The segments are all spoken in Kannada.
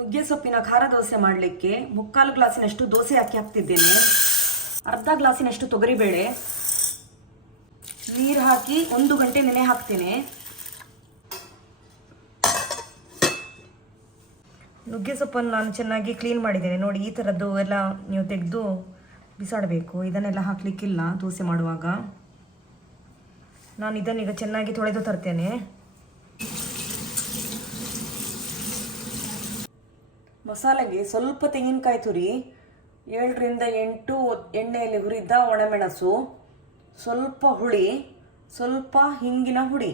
ನುಗ್ಗೆ ಸೊಪ್ಪಿನ ಖಾರ ದೋಸೆ ಮಾಡಲಿಕ್ಕೆ ಮುಕ್ಕಾಲು ಗ್ಲಾಸಿನಷ್ಟು ದೋಸೆ ಹಾಕಿ ಹಾಕ್ತಿದ್ದೇನೆ. ಅರ್ಧ ಗ್ಲಾಸಿನಷ್ಟು ತೊಗರಿಬೇಳೆ. ನೀರು ಹಾಕಿ ಒಂದು ಗಂಟೆ ನೆನೆ ಹಾಕ್ತೇನೆ. ನುಗ್ಗೆ ಸೊಪ್ಪನ್ನು ನಾನು ಚೆನ್ನಾಗಿ ಕ್ಲೀನ್ ಮಾಡಿದ್ದೇನೆ. ನೋಡಿ, ಈ ಥರದ್ದು ಎಲ್ಲ ನೀವು ತೆಗೆದು ಬಿಸಾಡಬೇಕು. ಇದನ್ನೆಲ್ಲ ಹಾಕಲಿಕ್ಕಿಲ್ಲ ದೋಸೆ ಮಾಡುವಾಗ. ನಾನು ಇದನ್ನೀಗ ಚೆನ್ನಾಗಿ ತೊಳೆದು ತರ್ತೇನೆ. ಮಸಾಲೆಗೆ ಸ್ವಲ್ಪ ತೆಂಗಿನಕಾಯಿ ತುರಿ, ಏಳರಿಂದ ಎಂಟು ಎಣ್ಣೆಯಲ್ಲಿ ಹುರಿದ ಒಣಮೆಣಸು, ಸ್ವಲ್ಪ ಹುಳಿ, ಸ್ವಲ್ಪ ಹಿಂಗಿನ ಹುಡಿ.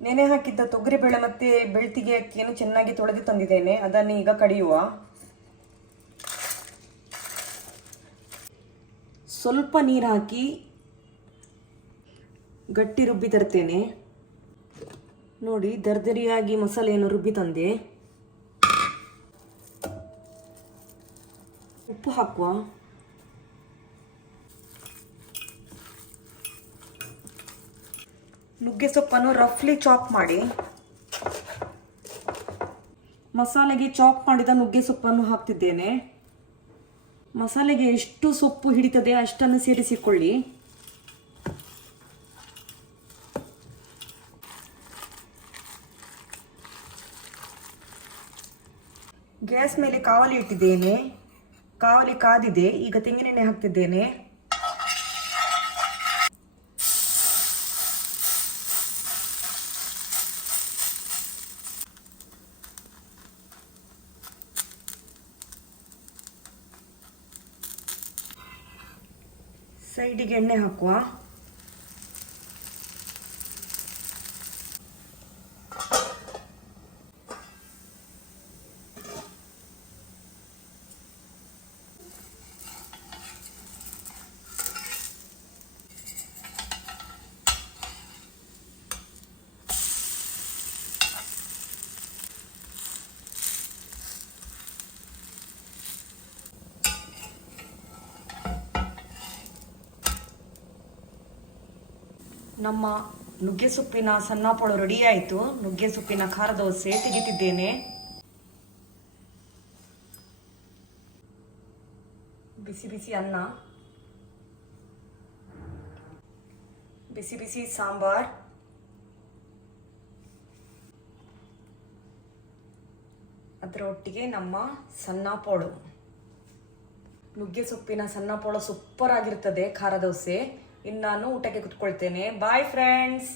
ನೆನೆ ಹಾಕಿದ್ದ ತೊಗರಿಬೇಳೆ ಮತ್ತು ಬೆಳ್ತಿಗೆ ಅಕ್ಕಿಯನ್ನು ಚೆನ್ನಾಗಿ ತೊಳೆದು ತಂದಿದ್ದೇನೆ. ಅದನ್ನು ಈಗ ಕಡಿಯುವ. ಸ್ವಲ್ಪ ನೀರು ಹಾಕಿ ಗಟ್ಟಿ ರುಬ್ಬಿ ತರ್ತೇನೆ. ನೋಡಿ, ದರ್ದರಿಯಾಗಿ ಮಸಾಲೆಯನ್ನು ರುಬ್ಬಿ ತಂದೆ. ಉಪ್ಪು ಹಾಕುವ. ನುಗ್ಗೆ ಸೊಪ್ಪನ್ನು ರಫ್ಲಿ ಚಾಪ್ ಮಾಡಿ. ಮಸಾಲೆಗೆ ಚಾಪ್ ಮಾಡಿದ ನುಗ್ಗೆ ಸೊಪ್ಪನ್ನು ಹಾಕ್ತಿದ್ದೇನೆ. ಮಸಾಲೆಗೆ ಎಷ್ಟು ಸೊಪ್ಪು ಹಿಡಿತದೆ ಅಷ್ಟನ್ನು ಸೇರಿಸಿಕೊಳ್ಳಿ. ಗ್ಯಾಸ್ ಮೇಲೆ ಕಾವಲಿ ಇಟ್ಟಿದ್ದೇನೆ. ಕಾವಲಿ ಕಾದಿದೆ. ಈಗ ತೆಂಗಿನೆಣ್ಣೆ ಹಾಕ್ತಿದ್ದೇನೆ. ಸೈಡಿಗೆ ಎಣ್ಣೆ ಹಾಕುವ. ನಮ್ಮ ನುಗ್ಗೆ ಸೊಪ್ಪಿನ ಸನ್ನಾಪಳು ರೆಡಿ ಆಯಿತು. ನುಗ್ಗೆ ಸೊಪ್ಪಿನ ಖಾರ ದೋಸೆ ತೆಗಿತಿದ್ದೇನೆ. ಬಿಸಿ ಬಿಸಿ ಅನ್ನ. ಬಿಸಿ ಬಿಸಿ ಸಾಂಬಾರ್. ಅದರ ಒಟ್ಟಿಗೆ ನಮ್ಮ ಸಣ್ಣಪೋಳು. ನುಗ್ಗೆ ಸೊಪ್ಪಿನ ಸಣ್ಣ ಪೋಳ ಸೂಪರ್ ಆಗಿರ್ತದೆ ಖಾರ ದೋಸೆ ಇನ್ನು ನಾನು ಊಟಕ್ಕೆ ಕುತ್ಕೊಳ್ತೇನೆ. Bye friends